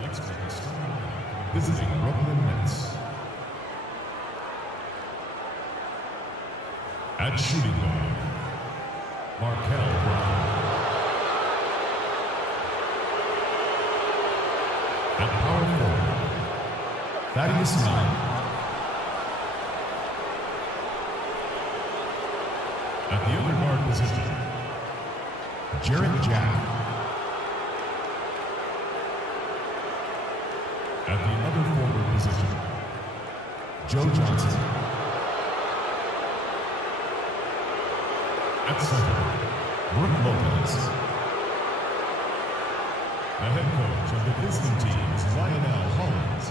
Next up is starting lineup, visiting Brooklyn Nets. At shooting guard, Markel Brown. At power forward, Thaddeus Young. At the other guard position, Jarrett Jack. At the other forward position, Joe Johnson. At center, Brooke Lopez. The head coach of the visiting team is Lionel Hollins.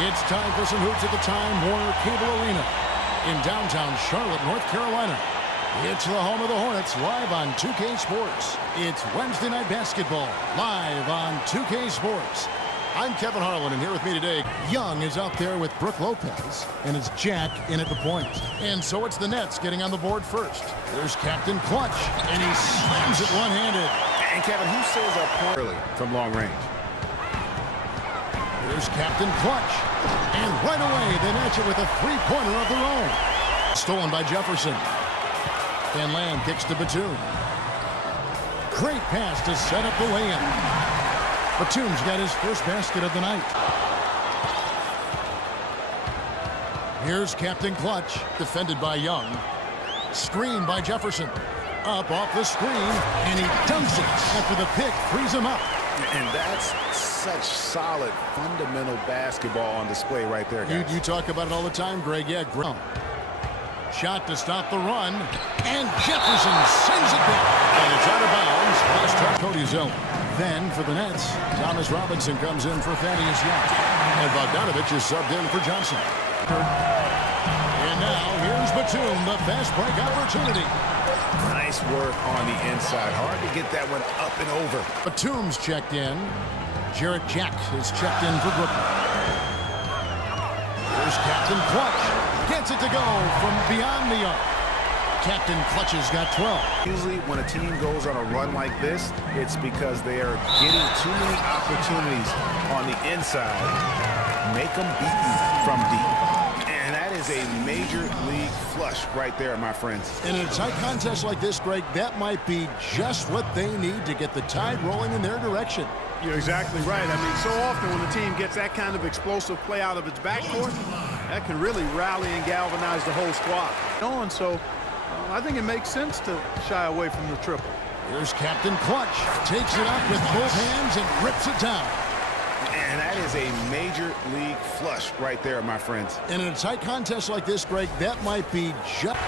It's time for some hoops at the Time Warner Cable Arena in downtown Charlotte, North Carolina. It's the home of the Hornets, live on 2K Sports. It's Wednesday Night Basketball, live on 2K Sports. I'm Kevin Harlan, and here with me today, Young is out there with Brooke Lopez, and it's Jack in at the point. And so it's the Nets getting on the board first. There's Captain Clutch, and he slams it one-handed. And Kevin, who says a point early from long range? There's Captain Clutch. And right away, they match it with a three-pointer of their own. Stolen by Jefferson. And Lamb kicks to Batum. Great pass to set up the lay-in. Batum's got his first basket of the night. Here's Captain Clutch, defended by Young. Screen by Jefferson. Up off the screen, and he dunks it after the pick frees him up. And that's such solid, fundamental basketball on display right there, guys. You talk about it all the time, Greg. Yeah, shot to stop the run, and Jefferson sends it back. And it's out of bounds, past Cody's zone. Then, for the Nets, Thomas Robinson comes in for Thaddeus Young. And Bogdanovich is subbed in for Johnson. And now, here's Batum, the fast break opportunity. Nice work on the inside. Hard to get that one up and over. Batum's checked in. Jarrett Jack is checked in for Brooklyn. Here's Captain Clutch. Gets it to go from beyond the arc. Captain Clutch has got 12. Usually when a team goes on a run like this, it's because they are getting too many opportunities on the inside. Make them beat you from deep. And that is a major league flush right there, my friends. In a tight contest like this, Greg, that might be just what they need to get the tide rolling in their direction. You're exactly right. I mean, so often when the team gets that kind of explosive play out of its backcourt, that can really rally and galvanize the whole squad. And so I think it makes sense to shy away from the triple. Here's Captain Clutch. Takes it up with both hands and rips it down. And that is a major league flush right there, my friends. And in a tight contest like this, Greg, that might be just...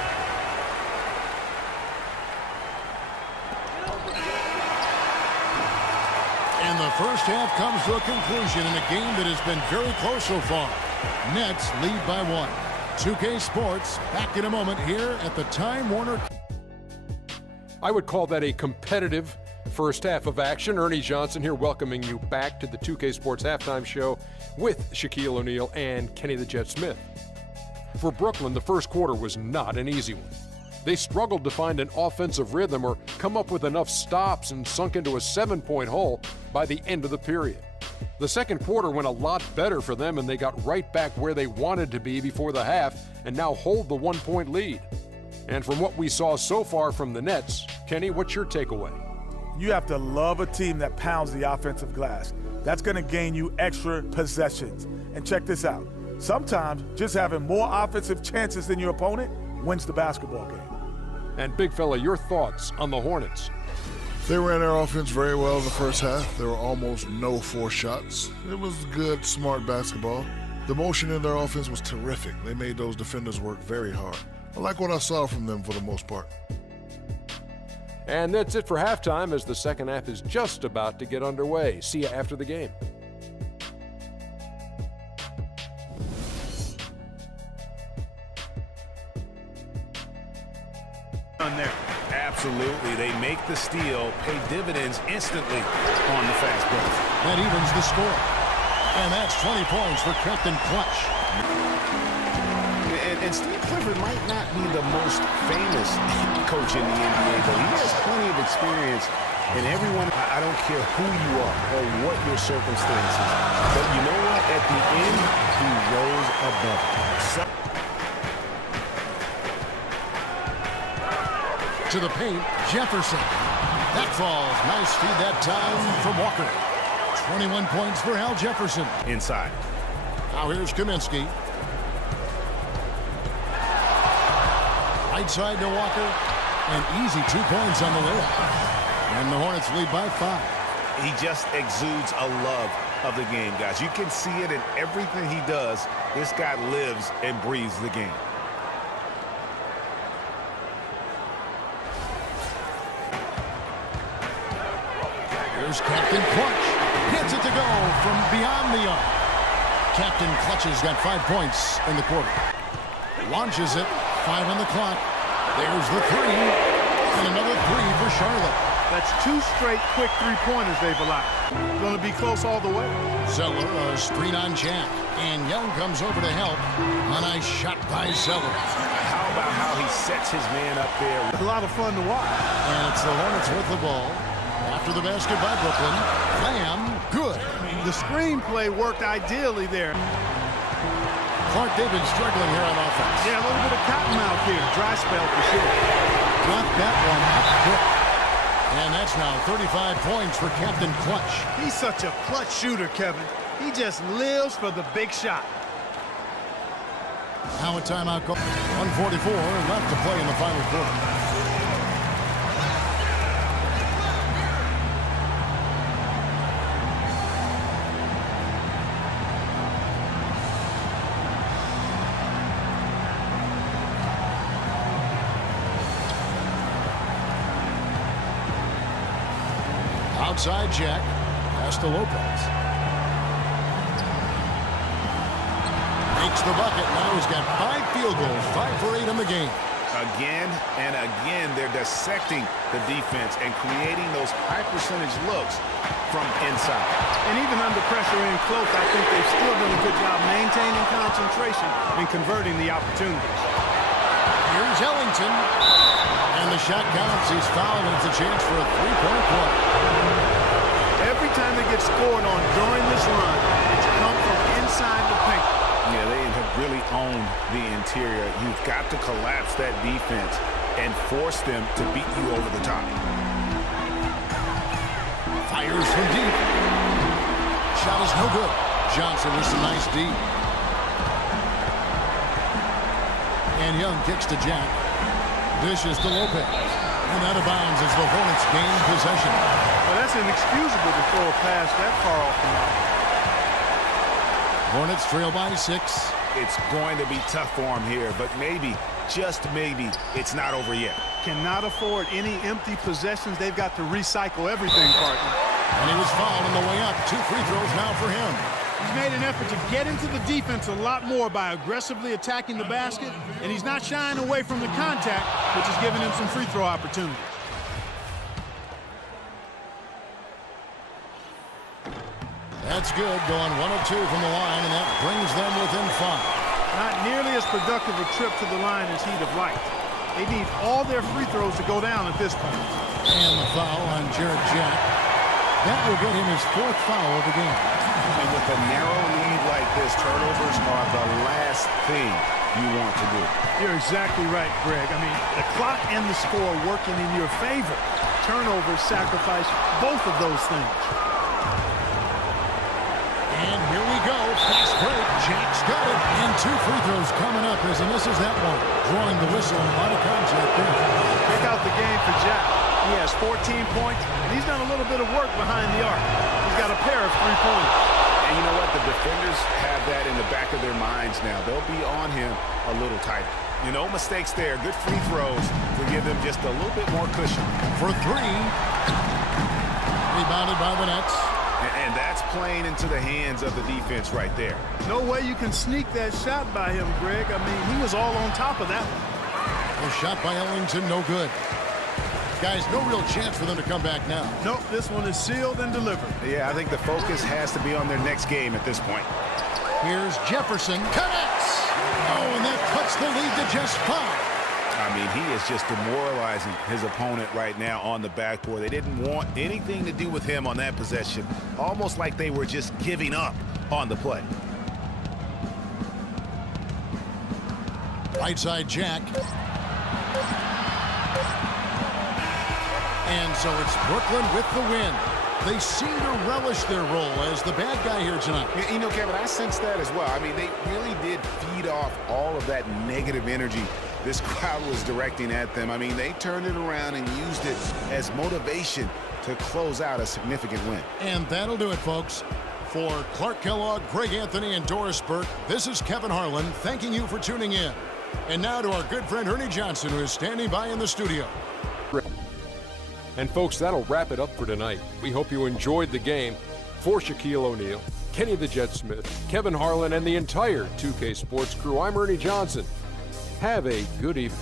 And And the first half comes to a conclusion in a game that has been very close so far. Nets lead by 1. 2K Sports back in a moment here at the Time Warner. I would call that a competitive first half of action. Ernie Johnson here welcoming you back to the 2K Sports Halftime Show with Shaquille O'Neal and Kenny the Jet Smith. For Brooklyn, the first quarter was not an easy one. They struggled to find an offensive rhythm or come up with enough stops and sunk into a 7-point hole by the end of the period. The second quarter went a lot better for them, and they got right back where they wanted to be before the half and now hold the 1-point lead. And from what we saw so far from the Nets, Kenny, what's your takeaway? You have to love a team that pounds the offensive glass. That's going to gain you extra possessions. And check this out. Sometimes just having more offensive chances than your opponent wins the basketball game. And Big Fella, your thoughts on the Hornets? They ran their offense very well in the first half. There were almost no forced shots. It was good, smart basketball. The motion in their offense was terrific. They made those defenders work very hard. I like what I saw from them for the most part. And that's it for halftime, as the second half is just about to get underway. See you after the game. There. Absolutely. They make the steal, pay dividends instantly on the fast break. That evens the score. And that's 20 points for Captain Clutch. And Steve Clifford might not be the most famous coach in the NBA, but he has plenty of experience. And everyone, I don't care who you are or what your circumstances, but you know what? At the end, he rose above it. To the paint, Jefferson. That falls. Nice feed that time from Walker. 21 points for Al Jefferson. Inside. Now here's Kaminsky. Right side to Walker. And easy 2 points on the layup. And the Hornets lead by 5. He just exudes a love of the game, guys. You can see it in everything he does. This guy lives and breathes the game. Here's Captain Clutch. Gets it to go from beyond the arc. Captain Clutch has got 5 points in the quarter. Launches it. 5 on the clock. There's the 3. And another 3 for Charlotte. That's 2 straight quick three-pointers they've allowed. Going to be close all the way. Zeller, a screen on Jack. And Young comes over to help. A nice shot by Zeller. How about how he sets his man up there? A lot of fun to watch. And it's the Hornets with the ball. After the basket by Brooklyn. Bam, good. The screenplay worked ideally there. Clark David struggling here on offense. Yeah, a little bit of cottonmouth here. Dry spell for sure. Got that one up quick. And that's now 35 points for Captain Clutch. He's such a clutch shooter, Kevin. He just lives for the big shot. Now a timeout call. 1:44 left to play in the final quarter. Outside Jack. Pass to Lopez. Makes the bucket. Now he's got 5 field goals. 5 for 8 in the game. Again and again, they're dissecting the defense and creating those high percentage looks from inside. And even under pressure in close, I think they've still done a good job maintaining concentration and converting the opportunities. Here's Ellington. And the shot counts. He's fouled, and it's a chance for a 3-point play. Every time they get scored on during this run, it's come from inside the paint. Yeah, they have really owned the interior. You've got to collapse that defense and force them to beat you over the top. Fires from deep. Shot is no good. Johnson with some nice D. And Young kicks to Jack. Dishes to Lopez. And out of bounds as the Hornets gain possession. Well, that's inexcusable to throw a pass that far off the mark. Hornets trail by 6. It's going to be tough for them here, but maybe, just maybe, it's not over yet. Cannot afford any empty possessions. They've got to recycle everything, partner. And he was fouled on the way up. 2 free throws now for him. He's made an effort to get into the defense a lot more by aggressively attacking the basket, and he's not shying away from the contact, which is giving him some free throw opportunities. That's good, going 1 of 2 from the line, and that brings them within 5. Not nearly as productive a trip to the line as he'd have liked. They need all their free throws to go down at this point. And the foul on Jarrett Jack. That will get him his 4th foul of the game. And with a narrow lead like this, turnovers are the last thing you want to do. You're exactly right, Greg. I mean, the clock and the score working in your favor. Turnovers sacrifice both of those things. And here we go. Fast break. Jack's got it. And 2 free throws coming up as he misses that one. Drawing the whistle and a lot of contact there. Pick out the game for Jack. He has 14 points, and he's done a little bit of work behind the arc. He's got a pair of 3-pointers. And you know what? The defenders have that in the back of their minds now. They'll be on him a little tighter. You know, mistakes there. Good free throws to give them just a little bit more cushion. For 3. Rebounded by the Nets. And that's playing into the hands of the defense right there. No way you can sneak that shot by him, Greg. I mean, he was all on top of that one. A shot by Ellington, no good. Guys, no real chance for them to come back now. Nope, this one is sealed and delivered. Yeah, I think the focus has to be on their next game at this point. Here's Jefferson. Connects! Oh, and that cuts the lead to just 5. I mean, he is just demoralizing his opponent right now on the backboard. They didn't want anything to do with him on that possession. Almost like they were just giving up on the play. Right side Jack. And so it's Brooklyn with the win. They seem to relish their role as the bad guy here tonight. You know, Kevin, I sense that as well. I mean, they really did feed off all of that negative energy this crowd was directing at them. I mean, they turned it around and used it as motivation to close out a significant win. And that'll do it, folks. For Clark Kellogg, Greg Anthony, and Doris Burke, this is Kevin Harlan thanking you for tuning in. And now to our good friend Ernie Johnson, who is standing by in the studio. And folks, that'll wrap it up for tonight. We hope you enjoyed the game. For Shaquille O'Neal, Kenny the Jet Smith, Kevin Harlan, and the entire 2K Sports crew, I'm Ernie Johnson. Have a good evening.